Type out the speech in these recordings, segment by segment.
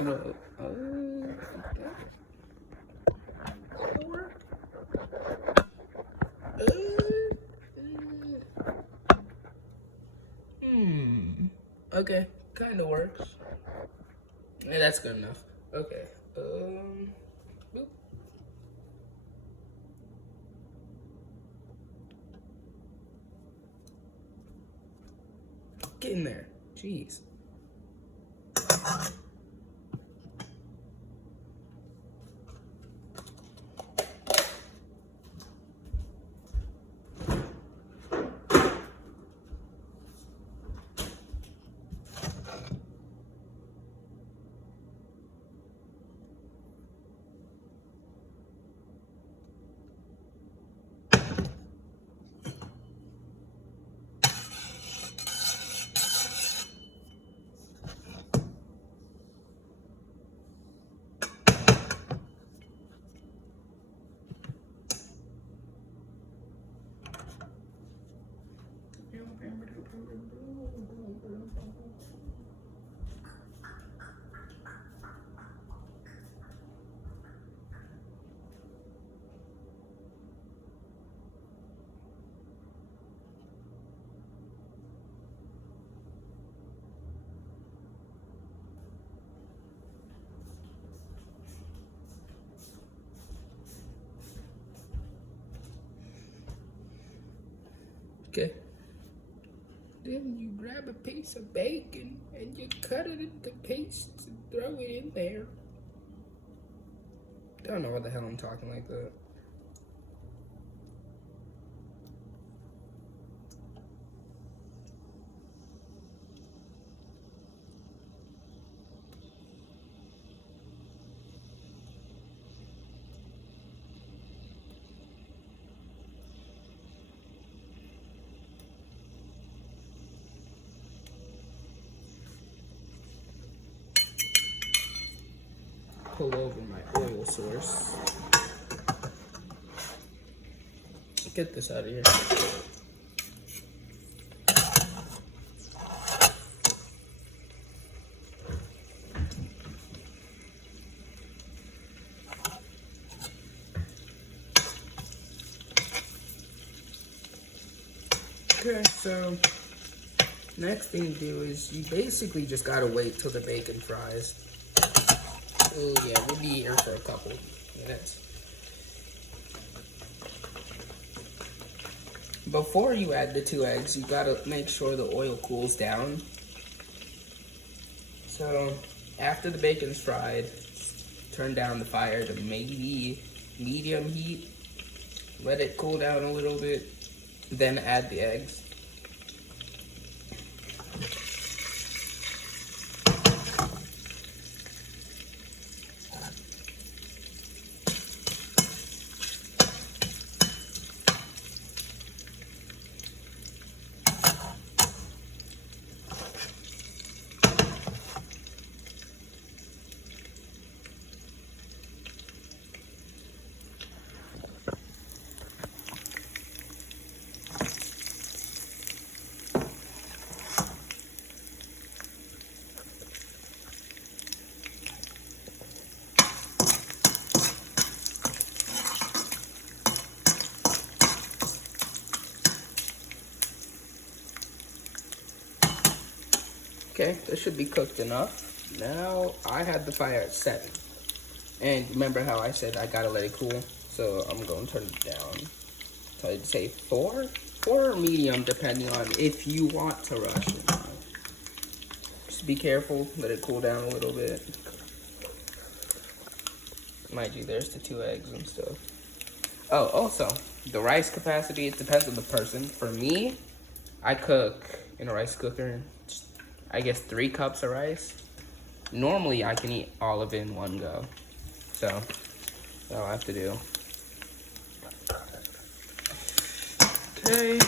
No. Okay, kind of works. Yeah, that's good enough. Okay. Boop. Get in there. Jeez. Okay. Then you grab a piece of bacon and you cut it into pastes and throw it in there. I don't know what the hell I'm talking like that. Pull over my oil source. Get this out of here. Okay, so next thing to do is you basically just gotta wait till the bacon fries. Oh yeah, we'll be here for a couple minutes. Before you add the 2 eggs, you gotta make sure the oil cools down. So after the bacon's fried, turn down the fire to maybe medium heat. Let it cool down a little bit, then add the eggs. Okay, this should be cooked enough. Now, I had the fire at 7. And remember how I said I gotta let it cool? So I'm gonna turn it down. So I'd say 4? 4 or medium, depending on if you want to rush it. Just be careful, let it cool down a little bit. Mind you, there's the 2 eggs and stuff. Oh, also, the rice capacity, it depends on the person. For me, I cook in a rice cooker, I guess 3 cups of rice. Normally, I can eat all of it in one go. So, that's all I have to do. Okay.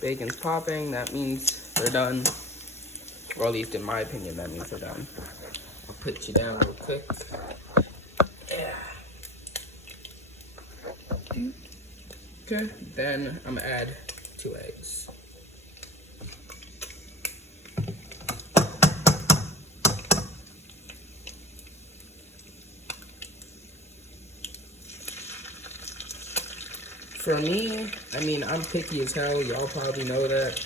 Bacon's popping, that means they're done. Or at least in my opinion, that means they're done. I'll put you down real quick. Yeah. Okay, then I'm gonna add 2 eggs. for me, I mean, I'm picky as hell. Y'all probably know that.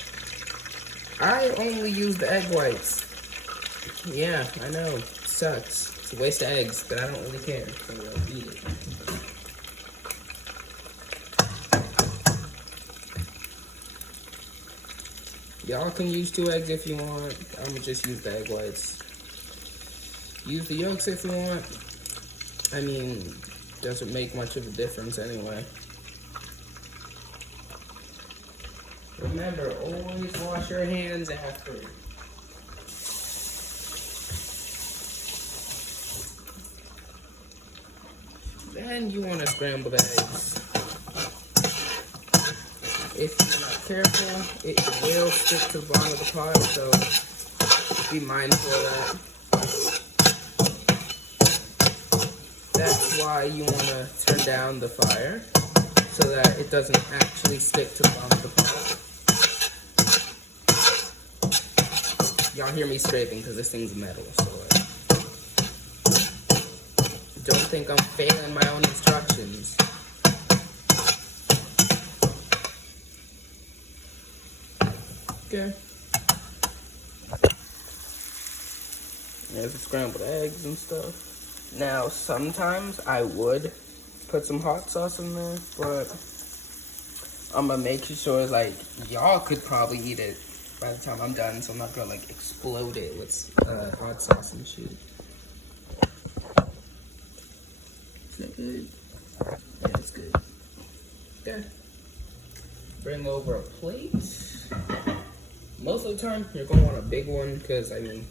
I only use the egg whites. Yeah, I know. It sucks. It's a waste of eggs, but I don't really care. So I'll eat it. Y'all can use 2 eggs if you want. I'm gonna just use the egg whites. Use the yolks if you want. I mean, doesn't make much of a difference anyway. Remember, always wash your hands after. Then you want to scramble the eggs. If you're not careful, it will stick to the bottom of the pot, so be mindful of that. That's why you want to turn down the fire, so that it doesn't actually stick to the bottom of the pot. Y'all hear me scraping because this thing's metal, so don't think I'm failing my own instructions. Okay. There's the scrambled eggs and stuff. Now, sometimes I would put some hot sauce in there, but I'm gonna make sure, like, y'all could probably eat it by the time I'm done, so I'm not gonna, like, explode it with hot sauce and shit. Is that good? Yeah, it's good. Okay. Bring over a plate. Most of the time, you're gonna want a big one, because, I mean,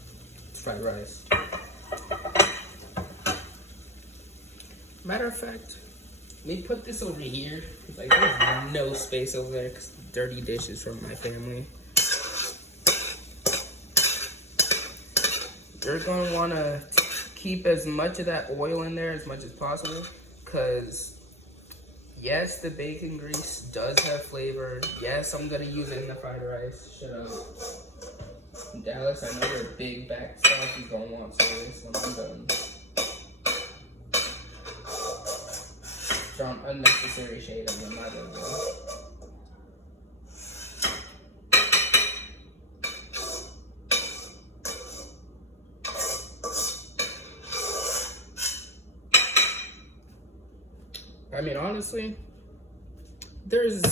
it's fried rice. Matter of fact, let me put this over here. Like, there's no space over there because dirty dishes from my family. You're going to want to keep as much of that oil in there as much as possible because, yes, the bacon grease does have flavor. Yes, I'm going to use it in the fried rice. Shut up. Dallas, I know you're a big back stuff. You're going to want some of this when I'm done. From unnecessary shade on the mother. I mean, honestly, there's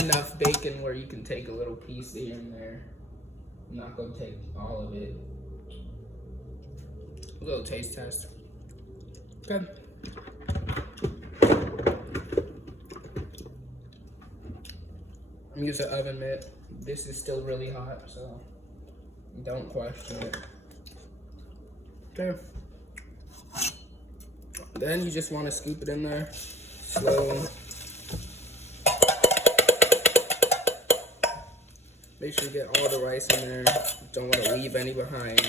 enough bacon where you can take a little piece here and there. I'm not gonna take all of it. A little taste test. Okay. I'm using an oven mitt. This is still really hot, so don't question it. Okay. Then you just want to scoop it in there, slow. Make sure you get all the rice in there. Don't want to leave any behind.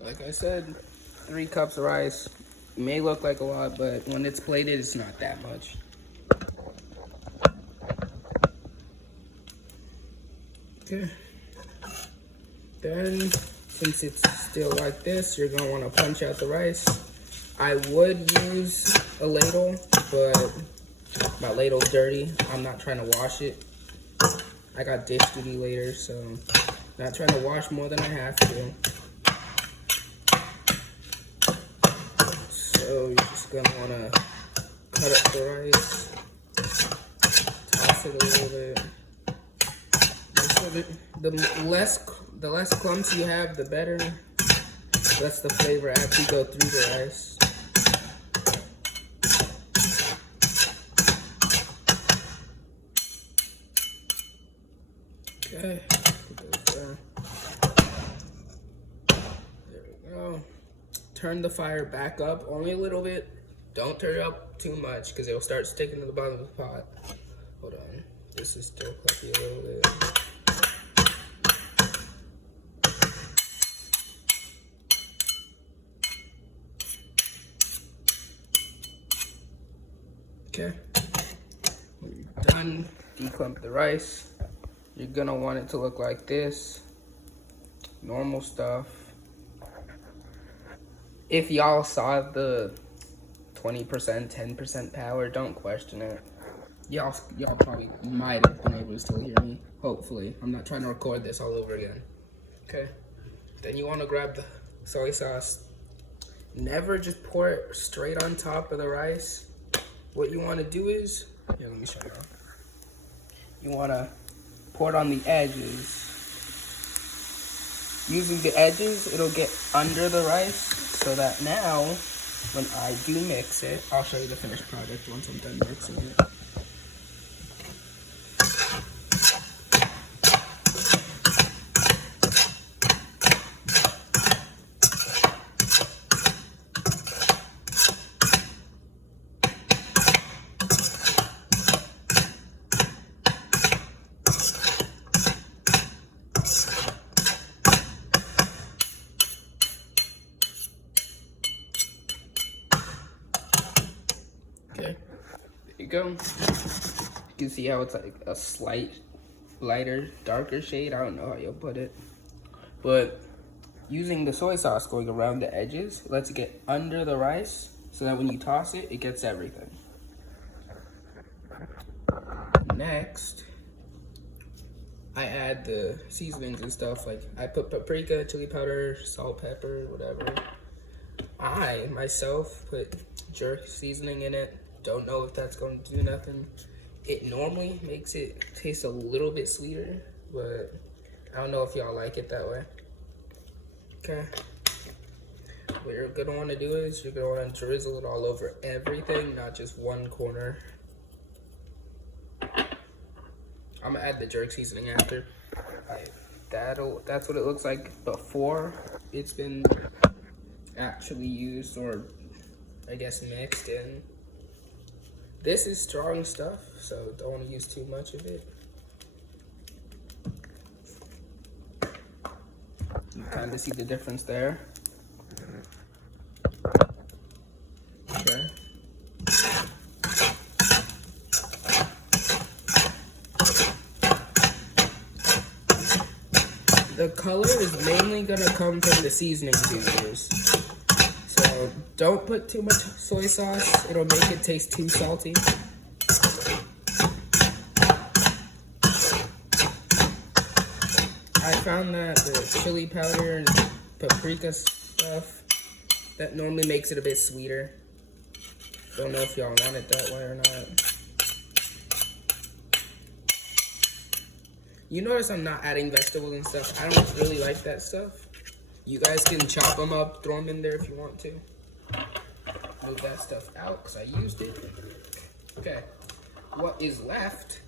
Like I said, 3 cups of rice. It may look like a lot, but when it's plated, it's not that much. Okay. Then, since it's still like this, you're gonna want to punch out the rice. I would use a ladle, but my ladle's dirty. I'm not trying to wash it. I got dish duty later, so I'm not trying to wash more than I have to. So you're just gonna wanna cut up the rice, toss it a little bit. The less clumps you have, the better. Lets the flavor actually go through the rice. Okay, put those there. There we go. Turn the fire back up only a little bit. Don't turn it up too much because it'll start sticking to the bottom of the pot. Hold on. This is still clumpy a little bit. Okay. When you're done, declump the rice. You're gonna want it to look like this. normal stuff. If y'all saw the 20%, 10% power, don't question it. Y'all probably might have been able to still hear me. Hopefully. I'm not trying to record this all over again. Okay. Then you want to grab the soy sauce. Never just pour it straight on top of the rice. What you want to do is, here, let me show you. You want to pour it on the edges. Using the edges, it'll get under the rice so that now, when I do mix it, I'll show you the finished product once I'm done mixing it. Okay, there you go. You can see how it's like a slight lighter, darker shade. I don't know how you'll put it. But using the soy sauce going around the edges lets it get under the rice so that when you toss it, it gets everything. Next, I add the seasonings and stuff. Like I put paprika, chili powder, salt, pepper, whatever. I, myself, put jerk seasoning in it. Don't know if that's going to do nothing. It normally makes it taste a little bit sweeter, but I don't know if y'all like it that way. Okay. What you're going to want to do is you're going to want to drizzle it all over everything, not just one corner. I'm going to add the jerk seasoning after. That's what it looks like before it's been actually used, or I guess mixed in. This is strong stuff, so don't want to use too much of it. You kind of see the difference there. Okay. The color is mainly going to come from the seasoning you use. So don't put too much soy sauce. It'll make it taste too salty. I found that the chili powder and paprika stuff, that normally makes it a bit sweeter. Don't know if y'all want it that way or not. You notice I'm not adding vegetables and stuff. I don't really like that stuff. You guys can chop them up, throw them in there if you want to. Move that stuff out because I used it. Okay, what is left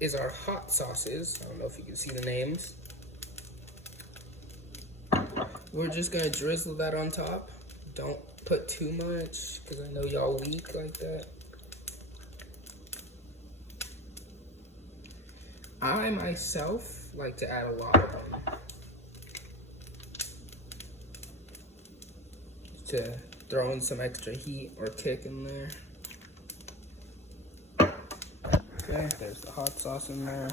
is our hot sauces. I don't know if you can see the names. We're just gonna drizzle that on top. Don't put too much because I know y'all weak like that. I myself like to add a lot of them to throw in some extra heat or kick in there. Okay, there's the hot sauce in there.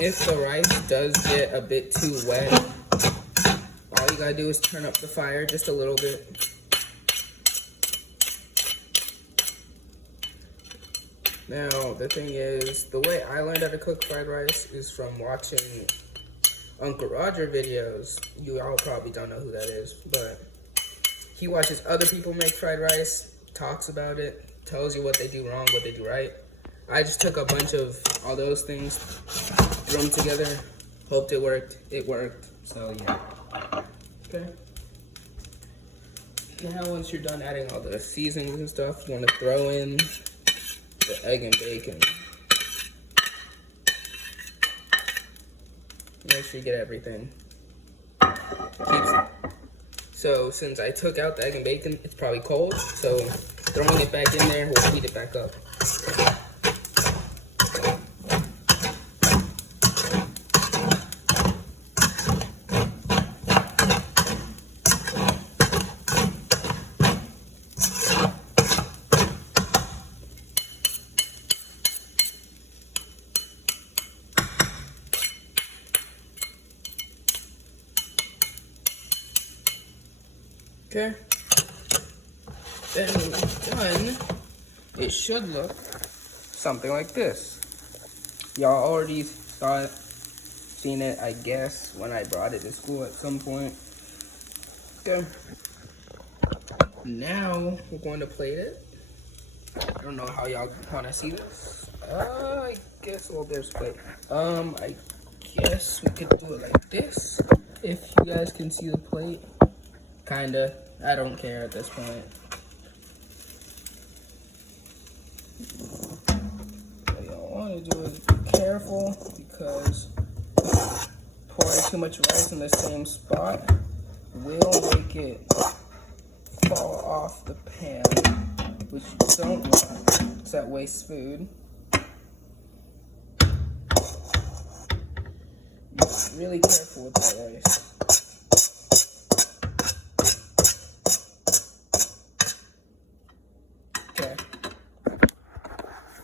If the rice does get a bit too wet, all you gotta do is turn up the fire just a little bit. Now, the thing is, the way I learned how to cook fried rice is from watching Uncle Roger videos. You all probably don't know who that is, but he watches other people make fried rice, talks about it, tells you what they do wrong, what they do right. I just took a bunch of all those things, threw them together, hoped it worked. It worked, so yeah. Okay. Now once you're done adding all the seasonings and stuff, you want to throw in the egg and bacon. Make sure you get everything. So since I took out the egg and bacon, it's probably cold, so throwing it back in there will heat it back up. Okay. Then done, it should look something like this. Y'all already saw it, seen it, I guess, when I brought it to school at some point. Okay. Now we're going to plate it. I don't know how y'all want to see this. I guess, well, there's plate. I guess we could do it like this. If you guys can see the plate. Kinda. I don't care at this point. What y'all want to do is be careful, because pouring too much rice in the same spot will make it fall off the pan, which you don't want, because that wastes food. Be really careful with that rice. Okay.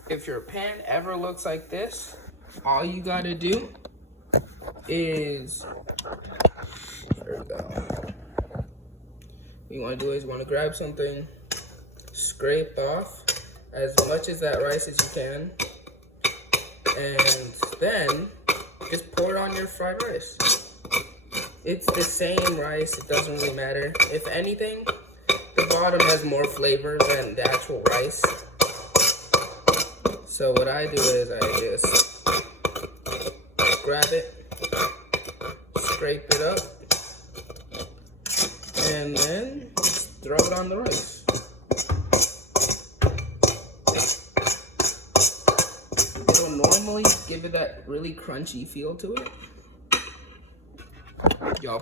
If your pan ever looks like this, all you gotta do is, there we go. What you wanna do is you wanna grab something, scrape off as much as that rice as you can, and then just pour it on your fried rice. It's the same rice, it doesn't really matter. If anything, the bottom has more flavor than the actual rice. So what I do is I just grab it, scrape it up, and then throw it on the rice. It'll normally give it that really crunchy feel to it. Y'all